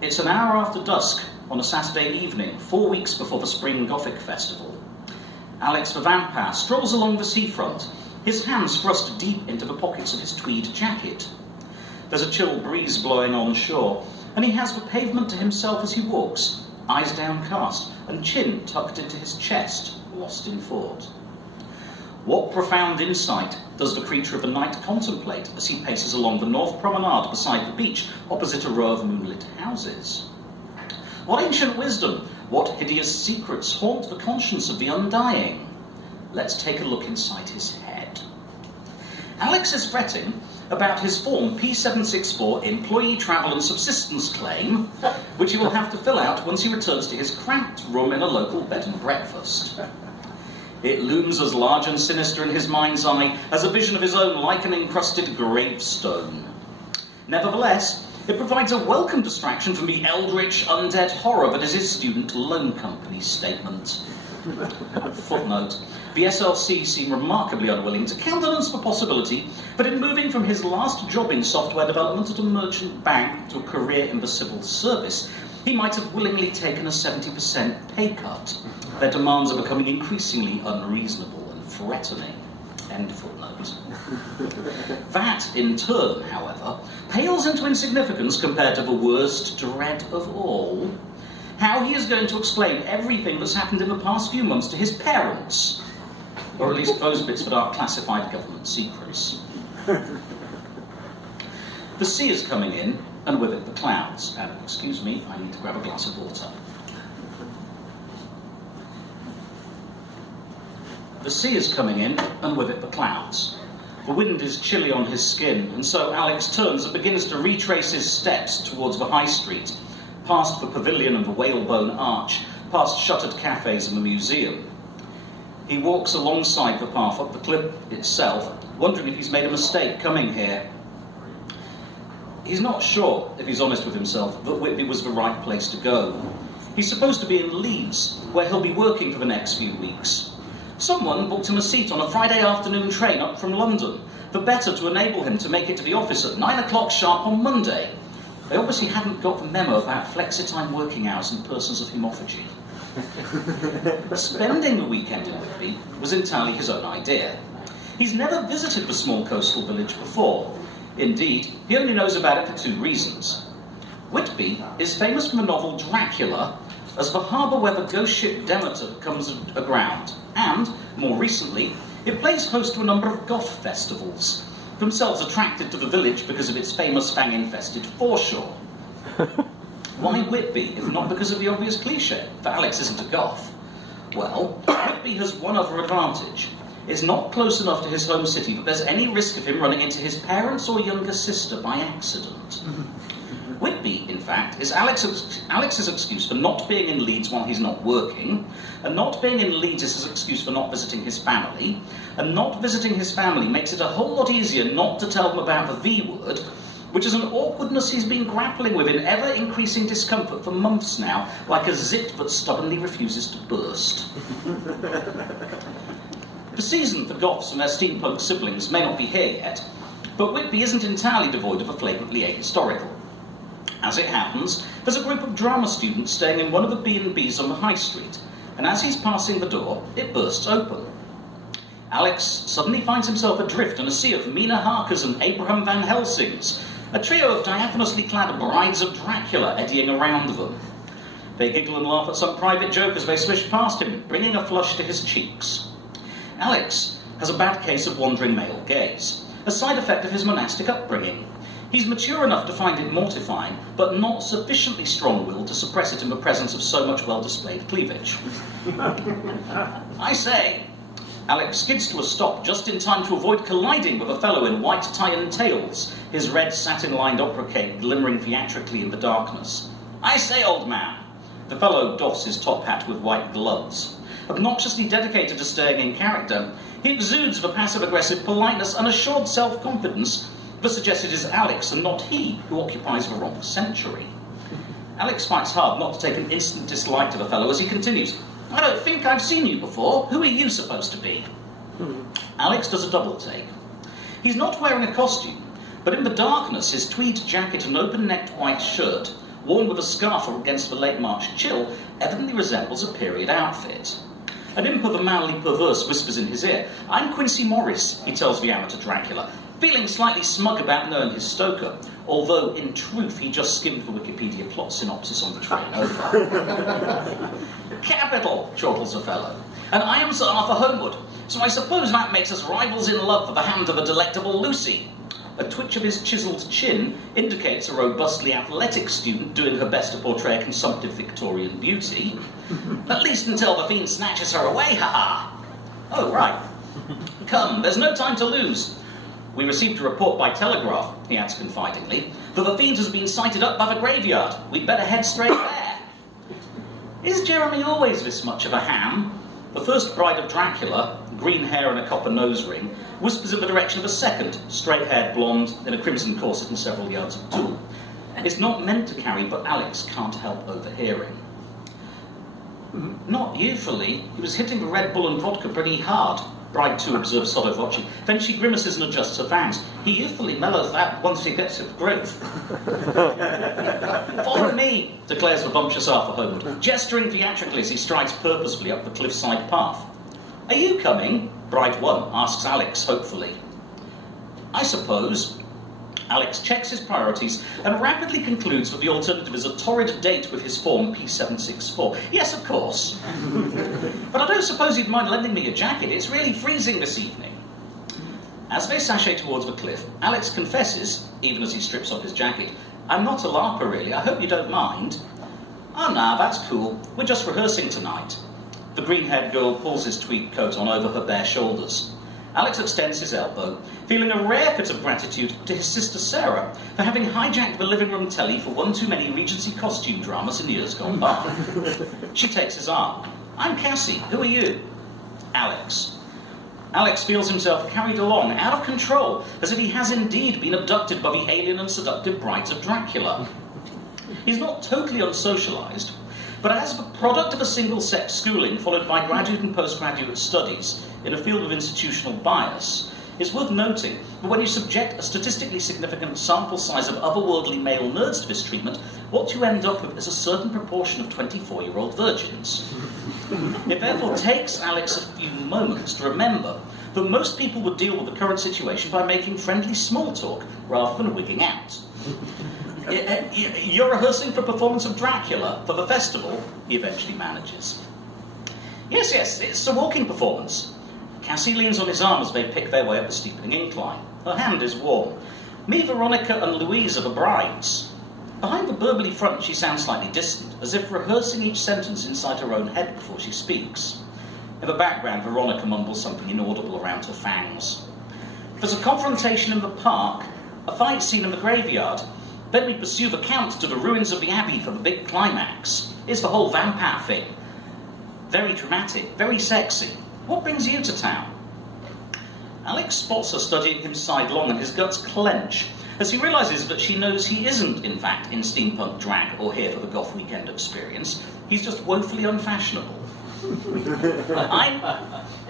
It's an hour after dusk on a Saturday evening, 4 weeks before the Spring Gothic Festival. Alex the Vampire strolls along the seafront, his hands thrust deep into the pockets of his tweed jacket. There's a chill breeze blowing on shore, and he has the pavement to himself as he walks, eyes downcast and chin tucked into his chest, lost in thought. What profound insight does the creature of the night contemplate as he paces along the north promenade beside the beach, opposite a row of moonlit houses? What ancient wisdom, what hideous secrets haunt the conscience of the undying? Let's take a look inside his head. Alex is fretting about his Form P764 Employee Travel and Subsistence Claim, which he will have to fill out once he returns to his cramped room in a local bed and breakfast. It looms as large and sinister in his mind's eye as a vision of his own lichen-encrusted gravestone. Nevertheless, it provides a welcome distraction from the eldritch, undead horror that is his student loan company statement. Footnote. The SLC seem remarkably unwilling to countenance the possibility that in moving from his last job in software development at a merchant bank to a career in the civil service, he might have willingly taken a 70% pay cut. Their demands are becoming increasingly unreasonable and threatening. End footnote. That, in turn, however, pales into insignificance compared to the worst dread of all. How he is going to explain everything that's happened in the past few months to his parents. Or at least those bits that are classified government secrets. The sea is coming in, and with it the clouds. And, excuse me, I need to grab a glass of water. The sea is coming in, and with it the clouds. The wind is chilly on his skin, and so Alex turns and begins to retrace his steps towards the high street, past the pavilion and the whalebone arch, past shuttered cafes and the museum. He walks alongside the path up the cliff itself, wondering if he's made a mistake coming here. He's not sure, if he's honest with himself, that Whitby was the right place to go. He's supposed to be in Leeds, where he'll be working for the next few weeks. Someone booked him a seat on a Friday afternoon train up from London, the better to enable him to make it to the office at 9 o'clock sharp on Monday. They obviously hadn't got the memo about flexi-time working hours and persons of hemophagy. Spending the weekend in Whitby was entirely his own idea. He's never visited the small coastal village before. Indeed, he only knows about it for two reasons. Whitby is famous from the novel Dracula as the harbour where the ghost ship Demeter comes aground, and, more recently, it plays host to a number of goth festivals, themselves attracted to the village because of its famous fang-infested foreshore. Why Whitby, if not because of the obvious cliché, that Alex isn't a goth? Well, Whitby has one other advantage. It's not close enough to his home city that there's any risk of him running into his parents or younger sister by accident. Whitby, in fact, is Alex's excuse for not being in Leeds while he's not working, and not being in Leeds is his excuse for not visiting his family, and not visiting his family makes it a whole lot easier not to tell them about the V-word, which is an awkwardness he's been grappling with in ever-increasing discomfort for months now, like a zit that stubbornly refuses to burst. The season for goths and their steampunk siblings may not be here yet, but Whitby isn't entirely devoid of the flagrantly ahistorical. As it happens, there's a group of drama students staying in one of the B&Bs on the high street, and as he's passing the door, it bursts open. Alex suddenly finds himself adrift in a sea of Mina Harkers and Abraham Van Helsings, a trio of diaphanously clad brides of Dracula eddying around them. They giggle and laugh at some private joke as they swish past him, bringing a flush to his cheeks. Alex has a bad case of wandering male gaze, a side effect of his monastic upbringing. He's mature enough to find it mortifying, but not sufficiently strong-willed to suppress it in the presence of so much well-displayed cleavage. I say, Alex skids to a stop just in time to avoid colliding with a fellow in white tie and tails, his red satin-lined opera cape glimmering theatrically in the darkness. I say, old man. The fellow doffs his top hat with white gloves. Obnoxiously dedicated to staying in character, he exudes the passive-aggressive politeness and assured self-confidence that suggests it is Alex and not he who occupies the wrong century. Alex fights hard not to take an instant dislike to the fellow as he continues. I don't think I've seen you before. Who are you supposed to be? Alex does a double take. He's not wearing a costume, but in the darkness his tweed jacket and open-necked white shirt worn with a scarf against the late March chill, evidently resembles a period outfit. An imp of the manly perverse whispers in his ear, "I'm Quincy Morris," he tells the amateur Dracula, feeling slightly smug about knowing his Stoker, although in truth he just skimmed the Wikipedia plot synopsis on the train over. "Capital," chortles the fellow, "and I am Sir Arthur Homewood, so I suppose that makes us rivals in love for the hand of a delectable Lucy." A twitch of his chiselled chin indicates a robustly athletic student doing her best to portray a consumptive Victorian beauty. "At least until the fiend snatches her away, ha-ha!" "Oh, right. Come, there's no time to lose. We received a report by telegraph," he adds confidingly, "that the fiend has been sighted up by the graveyard. We'd better head straight there." Is Jeremy always this much of a ham? The first bride of Dracula, green hair and a copper nose ring, whispers in the direction of a second, straight-haired blonde, in a crimson corset and several yards of tulle. It's not meant to carry, but Alex can't help overhearing. "Not usually. He was hitting the Red Bull and vodka pretty hard," Bride 2 observes sotto voce. Then she grimaces and adjusts her fangs. "He usually mellows out once he gets his groove." "Follow me," declares the bumptious Arthur Homewood, gesturing theatrically as he strides purposefully up the cliffside path. "Are you coming?" Bride 1 asks Alex hopefully. "I suppose." Alex checks his priorities and rapidly concludes that the alternative is a torrid date with his form P764. "Yes, of course. But I don't suppose you'd mind lending me your jacket. It's really freezing this evening." As they sashay towards the cliff, Alex confesses, even as he strips off his jacket, "I'm not a larper, really. I hope you don't mind." "Oh, nah, that's cool. We're just rehearsing tonight." The green-haired girl pulls his tweed coat on over her bare shoulders. Alex extends his elbow, feeling a rare fit of gratitude to his sister Sarah for having hijacked the living room telly for one too many Regency costume dramas in years gone by. She takes his arm. "I'm Cassie. Who are you?" "Alex." Alex feels himself carried along, out of control, as if he has indeed been abducted by the alien and seductive brides of Dracula. He's not totally unsocialised, but as the product of a single-sex schooling followed by graduate and postgraduate studies in a field of institutional bias, it's worth noting that when you subject a statistically significant sample size of otherworldly male nerds to this treatment, what you end up with is a certain proportion of 24-year-old virgins. It therefore takes Alex a few moments to remember that most people would deal with the current situation by making friendly small talk rather than wigging out. "You're rehearsing for a performance of Dracula for the festival?" he eventually manages. Yes, it's a walking performance." Cassie leans on his arm as they pick their way up the steepening incline. Her hand is warm. "Me, Veronica, and Louise are the brides." Behind the burbly front, she sounds slightly distant, as if rehearsing each sentence inside her own head before she speaks. In the background, Veronica mumbles something inaudible around her fangs. "There's a confrontation in the park, a fight scene in the graveyard. Then we pursue the Count to the ruins of the Abbey for the big climax. It's the whole vampire thing. Very dramatic, very sexy. What brings you to town?" Alex spots her studying him sidelong and his guts clench as he realises that she knows he isn't, in fact, in steampunk drag or here for the goth weekend experience. He's just woefully unfashionable.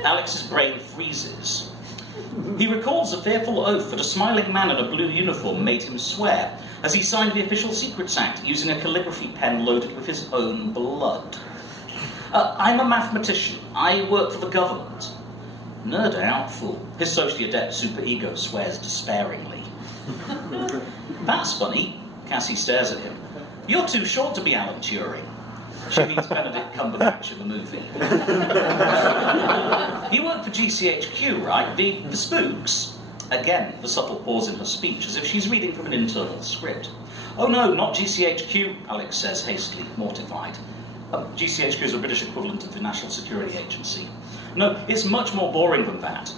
Alex's brain freezes. He recalls a fearful oath that a smiling man in a blue uniform made him swear as he signed the Official Secrets Act using a calligraphy pen loaded with his own blood. "I'm a mathematician. I work for the government." "Nerd out, fool." His socially adept superego swears despairingly. "That's funny." Cassie stares at him. "You're too short to be Alan Turing." She means Benedict Cumberbatch in the movie. "You work for GCHQ, right? The spooks?" Again, the subtle pause in her speech, as if she's reading from an internal script. "Oh no, not GCHQ," Alex says hastily, mortified. GCHQ is a British equivalent of the National Security Agency. "No, it's much more boring than that."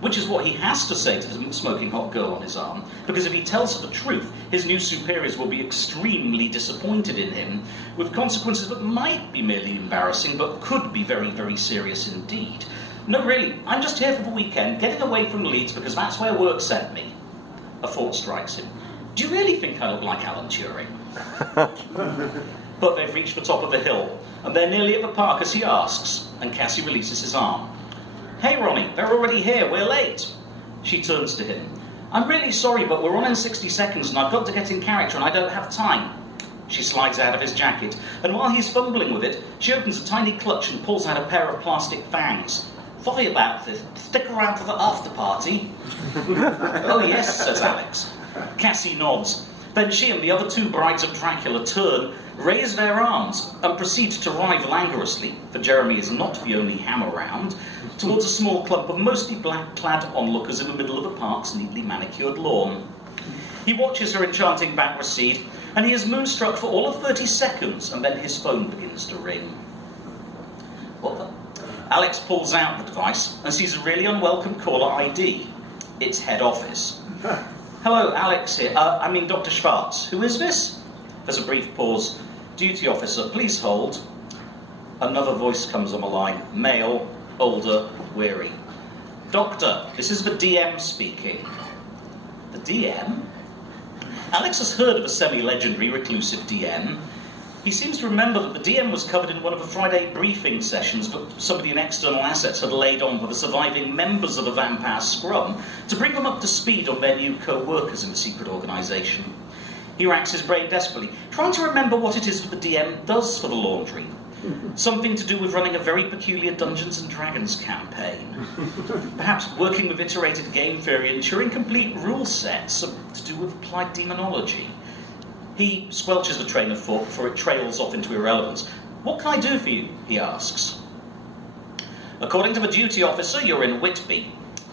Which is what he has to say to the smoking hot girl on his arm, because if he tells her the truth, his new superiors will be extremely disappointed in him, with consequences that might be merely embarrassing, but could be very, very serious indeed. "No, really, I'm just here for the weekend, getting away from Leeds because that's where work sent me." A thought strikes him. "Do you really think I look like Alan Turing?" But they've reached the top of the hill, and they're nearly at the park as he asks, and Cassie releases his arm. "Hey, Ronnie, they're already here. We're late." She turns to him. "I'm really sorry, but we're on in 60 seconds, and I've got to get in character, and I don't have time." She slides out of his jacket, and while he's fumbling with it, she opens a tiny clutch and pulls out a pair of plastic fangs. Sorry about this. Stick around for the after party. Oh yes, says Alex. Cassie nods. Then she and the other two brides of Dracula turn, raise their arms, and proceed to rival languorously, for Jeremy is not the only ham around, towards a small clump of mostly black-clad onlookers in the middle of the park's neatly manicured lawn. He watches her enchanting back recede, and he is moonstruck for all of 30 seconds, and then his phone begins to ring. What the? Alex pulls out the device and sees a really unwelcome caller ID. It's head office. Hello, Alex here. Dr. Schwartz. Who is this? There's a brief pause. Duty officer, please hold. Another voice comes on the line. Male, older, weary. Doctor, this is the DM speaking. The DM? Alex has heard of a semi-legendary reclusive DM. He seems to remember that the DM was covered in one of the Friday briefing sessions that somebody in external assets had laid on for the surviving members of the Vampire Scrum to bring them up to speed on their new co-workers in the secret organisation. He racks his brain desperately, trying to remember what it is that the DM does for the laundry. Something to do with running a very peculiar Dungeons & Dragons campaign. Perhaps working with iterated game theory and ensuring complete rule sets to do with applied demonology. He squelches the train of thought before it trails off into irrelevance. What can I do for you? He asks. According to the duty officer, you're in Whitby.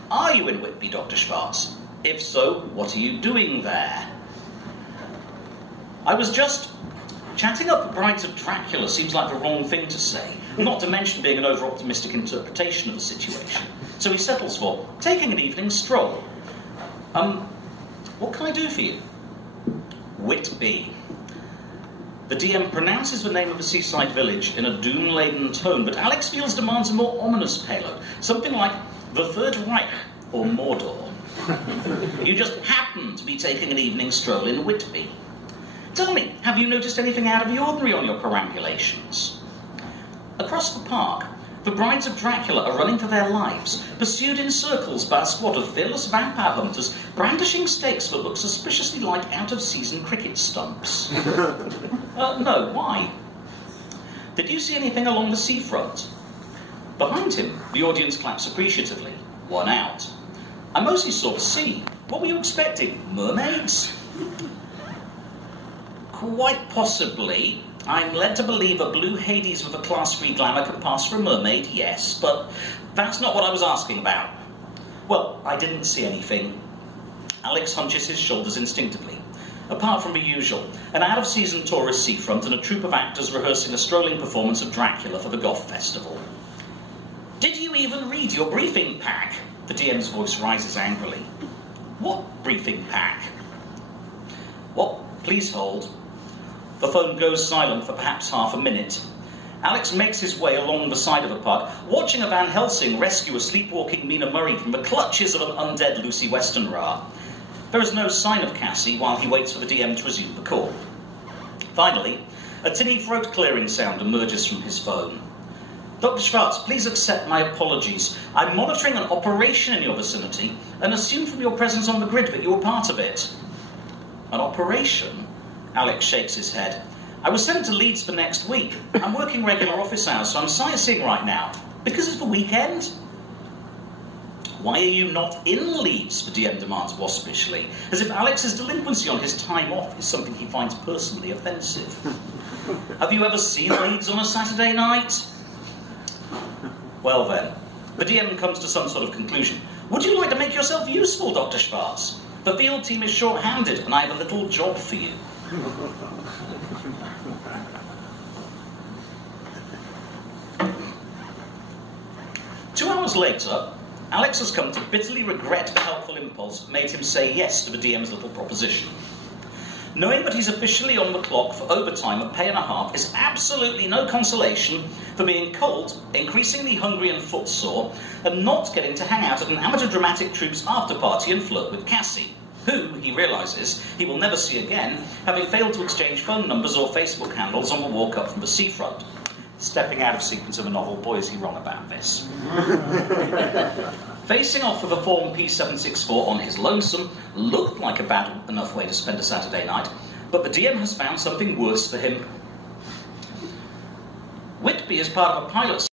Are you in Whitby, Dr. Schwartz? If so, what are you doing there? I was just chatting up the brides of Dracula seems like the wrong thing to say, not to mention being an over-optimistic interpretation of the situation. So he settles for taking an evening stroll. What can I do for you? Whitby. The DM pronounces the name of a seaside village in a doom-laden tone, but Alex feels demands a more ominous payload, something like the Third Reich or Mordor. You just happen to be taking an evening stroll in Whitby. Tell me, have you noticed anything out of the ordinary on your perambulations? Across the park, the brides of Dracula are running for their lives, pursued in circles by a squad of fearless vampire hunters, brandishing stakes that look suspiciously like out-of-season cricket stumps. No, why? Did you see anything along the seafront? Behind him, the audience claps appreciatively. One out. I mostly saw the sea. What were you expecting? Mermaids? Quite possibly. I'm led to believe a blue Hades with a class-3 glamour can pass for a mermaid, yes, but that's not what I was asking about. Well, I didn't see anything. Alex hunches his shoulders instinctively. Apart from the usual, an out-of-season tourist seafront and a troupe of actors rehearsing a strolling performance of Dracula for the Goth Festival. Did you even read your briefing pack? The DM's voice rises angrily. What briefing pack? What? Please hold. The phone goes silent for perhaps half a minute. Alex makes his way along the side of the park, watching a Van Helsing rescue a sleepwalking Mina Murray from the clutches of an undead Lucy Westenra. There is no sign of Cassie while he waits for the DM to resume the call. Finally, a tinny throat-clearing sound emerges from his phone. Dr. Schwartz, please accept my apologies. I'm monitoring an operation in your vicinity and assume from your presence on the grid that you were part of it. An operation? Alex shakes his head. I was sent to Leeds for next week. I'm working regular office hours, so I'm sightseeing right now. Because it's the weekend? Why are you not in Leeds? The DM demands waspishly, as if Alex's delinquency on his time off is something he finds personally offensive. Have you ever seen Leeds on a Saturday night? Well then, the DM comes to some sort of conclusion. Would you like to make yourself useful, Dr. Schwartz? The field team is short-handed, and I have a little job for you. 2 hours later, Alex has come to bitterly regret the helpful impulse that made him say yes to the DM's little proposition. Knowing that he's officially on the clock for overtime at pay and a half is absolutely no consolation for being cold, increasingly hungry and footsore, and not getting to hang out at an amateur dramatic troupe's after-party and flirt with Cassie, who, he realises, he will never see again, having failed to exchange phone numbers or Facebook handles on the walk up from the seafront. Stepping out of sequence of a novel, boy is he wrong about this. Facing off with a Form P764 on his lonesome looked like a bad enough way to spend a Saturday night. but the DM has found something worse for him. Whitby is part of a pilot